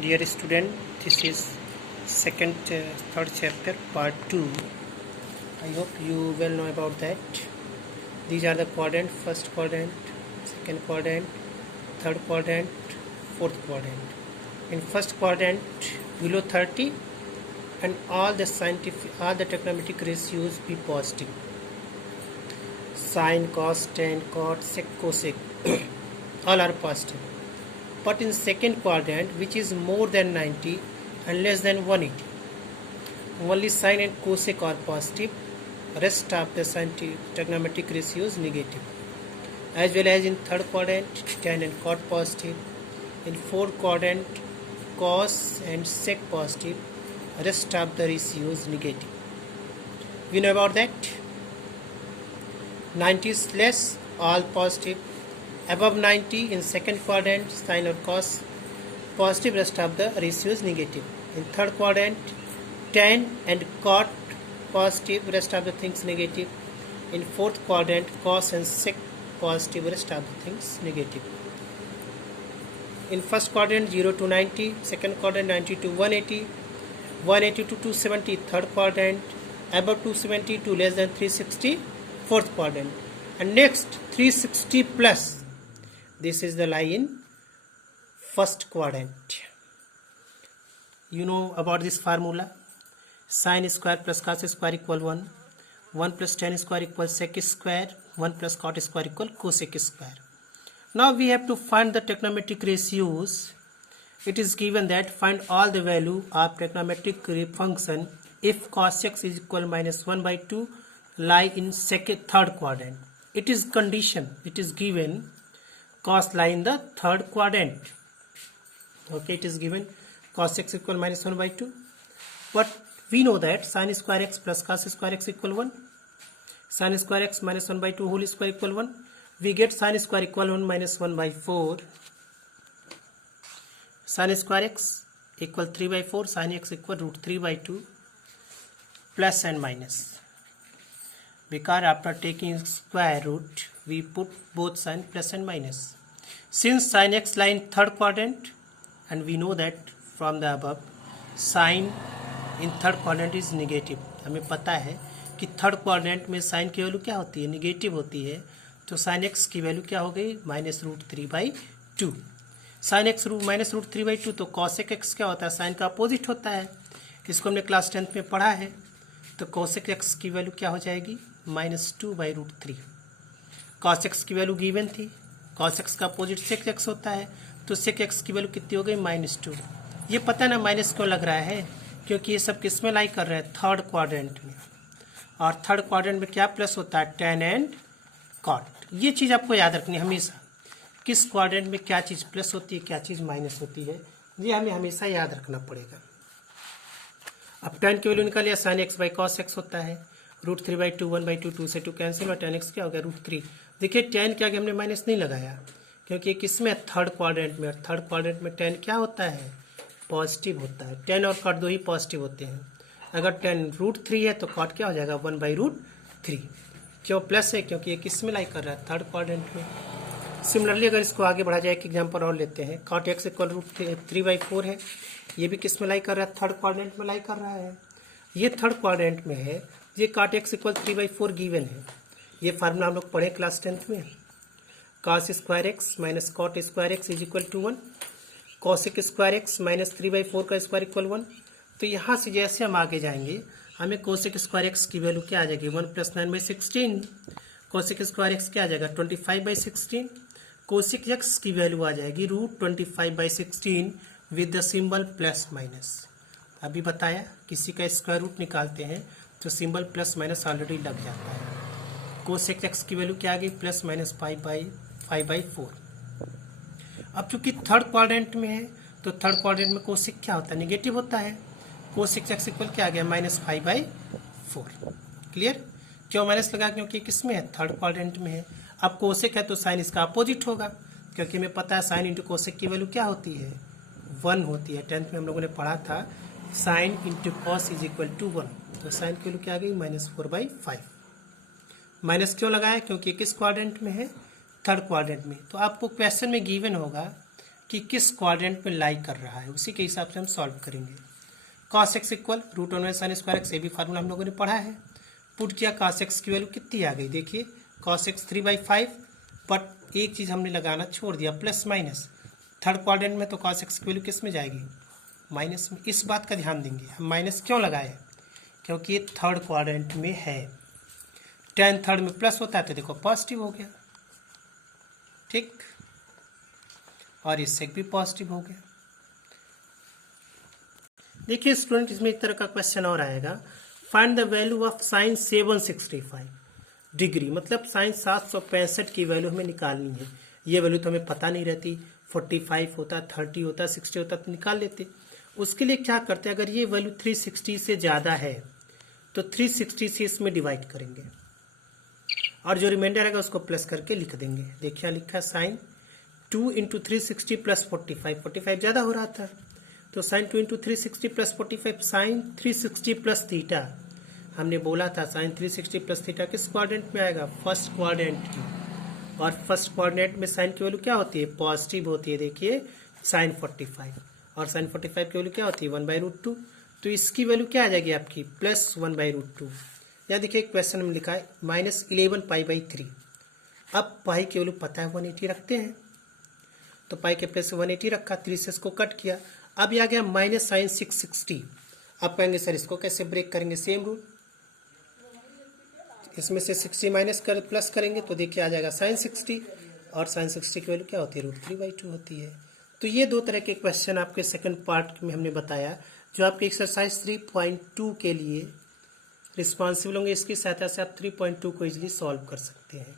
Dear student, this is third chapter, part 2. I hope you well know about that. These are the quadrant: first quadrant, second quadrant, third quadrant, fourth quadrant. In first quadrant, below 30, and all the trigonometric ratios be positive. Sine, cos, tan, cot, sec, cosec, all are positive. But in second quadrant, which is more than 90 and less than 180, only sine and cosec are positive, rest of the trigonometric ratios negative. As well as in third quadrant, tan and cot positive. In fourth quadrant, cos and sec positive, rest of the ratios negative. You know about that? 90 is less, all positive. Above 90 in second quadrant, sine or cos positive, rest of the ratios negative. In third quadrant, tan and cot positive, rest of the things negative. In fourth quadrant, cos and sec positive, rest of the things negative. In first quadrant, 0 to 90, second quadrant, 90 to 180, 180 to 270, third quadrant, above 270 to less than 360, fourth quadrant. And next, 360 plus. This is the lie in first quadrant. You know about this formula. Sine square plus cos square equal 1. 1 plus tan square equals sec square. 1 plus cot square equal cosec square. Now we have to find the trigonometric ratios. It is given that find all the value of trigonometric function if cos x is equal minus 1 by 2 lie in third quadrant. It is condition. It is given cos lie in the third quadrant. Okay, it is given cos x equal minus 1 by 2. But we know that sin square x plus cos square x equal 1. Sin square x minus 1 by 2 whole square equal 1. We get sin square equal 1 minus 1 by 4. Sin square x equal 3 by 4. Sin x equal root 3 by 2. Plus and minus. Because after taking square root, we put both sign plus and minus. Since sin x lie in third quadrant, and we know that from the above, sin in third quadrant is negative. हमें पता है कि third quadrant में sine की value क्या होती है, negative होती है. तो साइन एक्स की वैल्यू क्या हो गई, minus root 3 by 2. Sine X minus root 3 by 2. तो कॉसेक एक्स क्या होता है, साइन का अपोजिट होता है. इसको हमने क्लास 10th में पढ़ा है. तो कॉसेक एक्स की वैल्यू क्या हो जाएगी, minus 2 by root 3. Cos X की वैल्यू गिवन थी. कॉस एक्स का अपोजिट सेक एक्स होता है. तो सेक एक्स की वैल्यू कितनी हो गई, माइनस 2. ये पता ना माइनस क्यों लग रहा है, क्योंकि ये सब किस में लाई कर रहे हैं, थर्ड क्वाड्रेंट में. और थर्ड क्वाड्रेंट में क्या प्लस होता है, tan एंड कॉट. ये चीज़ आपको याद रखनी है हमेशा, किस क्वाड्रेंट में क्या चीज़ प्लस होती है, क्या चीज़ माइनस होती है. ये हमें हमेशा याद रखना पड़ेगा. अब tan की वैल्यू निकालिए, sine x by cos x होता है. रूट 3 बाई 2, 1 बाई 2, 2 से 2 कैंसिल, और tan एक्स क्या हो गया, रूट 3. देखिए tan के आगे हमने माइनस नहीं लगाया, क्योंकि किसमें, थर्ड क्वाड्रेंट में. और थर्ड क्वाड्रेंट में tan क्या होता है, पॉजिटिव होता है. tan और कॉट दो ही पॉजिटिव होते हैं. अगर tan रूट 3 है तो कॉट क्या हो जाएगा, 1 बाई रूट 3. क्यों प्लस है, क्योंकि ये किस में लाई कर रहा है, थर्ड क्वाड्रेंट में. सिमिलरली अगर इसको आगे बढ़ा जाए, एक एग्जाम्पल और लेते हैं. Cot X equal root 3 by 4 है. ये भी किस में लाई कर रहा है, थर्ड क्वाड्रेंट में लाई कर रहा है. ये थर्ड क्वाड्रेंट में है. ये cot X equal 3 by 4 given है. ये फार्मूला हम लोग पढ़े क्लास 10th में. Cos square X minus cot square X is equal to 1. Cosec square X minus 3 by 4 का स्क्वायर इक्वल 1. तो यहाँ से जैसे हम आगे जाएंगे, हमें कोसेक स्क्वायर एक्स की वैल्यू क्या आ जाएगी, 1 plus 9 by 16. Cosec square X क्या आ जाएगा, 25 बाई 16. कोसेक एक्स की वैल्यू आ जाएगी root 25 by 16 with the symbol plus minus. अभी बताया किसी का स्क्वायर रूट निकालते हैं तो सिंबल प्लस माइनस ऑलरेडी लग जाता है. कोसेक एक्स की वैल्यू क्या आ गई, प्लस माइनस 5 बाई 4. अब चूंकि थर्ड क्वाड्रेंट में है, तो थर्ड क्वाड्रेंट में कोसेक क्या होता है, निगेटिव होता है. कोसेक एक्स इक्वल क्या आ गया, माइनस 5 बाई 4. क्लियर. क्यों माइनस लगा, क्योंकि किस में है, थर्ड क्वाड्रेंट में है. अब कोसेक है तो साइन इसका अपोजिट होगा, क्योंकि हमें पता है साइन इंटू कोसेक की वैल्यू क्या होती है, 1 होती है. 10th में हम लोगों ने पढ़ा था sine into cos is equal to 1. तो साइन की वैल्यू क्या आ गई, माइनस 4 बाई 5. माइनस क्यों लगाया, क्योंकि किस क्वाड्रेंट में है, थर्ड क्वाड्रेंट में. तो आपको क्वेश्चन में गिवन होगा कि किस क्वाड्रेंट में लाई कर रहा है, उसी के हिसाब से हम सॉल्व करेंगे। cos x equal root one by sine square X, ये भी फार्मूला हम लोगों ने पढ़ा है। पुट किया cos x की वैल्यू कितनी आ गई, देखिए cos x 3/5, बट एक चीज़ हमने लगाना छोड़ दिया, प्लस माइनस। थर्ड क्वाड्रेंट में तो cos x की वैल्यू किस में जाएगी, माइनस में। इस बात का ध्यान देंगे, हम माइनस क्यों लगाए, क्योंकि ये थर्ड क्वाड्रेंट में है। tan थर्ड में प्लस होता है तो देखो पॉजिटिव हो गया, ठीक, और इस सेक भी पॉजिटिव हो गया। देखिए स्टूडेंट, इसमें एक तरह का क्वेश्चन और आएगा, find the value of sine 765 degree, मतलब साइन 765 की वैल्यू हमें निकालनी है। ये वैल्यू तो हमें पता नहीं रहती, 45 होता, 30 होता, 60 होता तो निकाल लेते। उसके लिए क्या करते हैं, अगर ये वैल्यू 360 से ज़्यादा है तो 360 से इसमें डिवाइड करेंगे और जो रिमाइंडर आएगा उसको प्लस करके लिख देंगे। देखिए लिखा है साइन 2 इंटू 360 प्लस 45 ज़्यादा हो रहा था, तो sine 2 into 360 plus 45, sine 360 plus theta. हमने बोला था साइन 360 प्लस थीटा किस क्वाड्रेंट में आएगा, फर्स्ट क्वाड्रेंट की, और फर्स्ट क्वाड्रेंट में साइन की वैल्यू क्या होती है, पॉजिटिव होती है। देखिए साइन 45, और साइन 45 की वैल्यू क्या होती है, 1/√2, तो इसकी वैल्यू क्या आ जाएगी आपकी, प्लस 1/√2। या देखिए क्वेश्चन में लिखा है -11 पाई/3। अब पाई की वैल्यू पता है 180 रखते हैं, तो पाई के प्लेस से 180 रखा, 3 से इसको कट किया। अब ये आ गया माइनस साइन 660। अब कहेंगे सर इसको कैसे ब्रेक करेंगे, सेम रूल, इसमें से 60 माइनस कर प्लस करेंगे तो देखिए आ जाएगा साइन 60, और साइन 60 की वैल्यू क्या होती है, √3/2 होती है। तो ये दो तरह के क्वेश्चन आपके सेकंड पार्ट में हमने बताया, जो आपके एक्सरसाइज 3.2 के लिए रिस्पॉन्सिबल होंगे। इसकी सहायता से आप 3.2 को इजीली सॉल्व कर सकते हैं।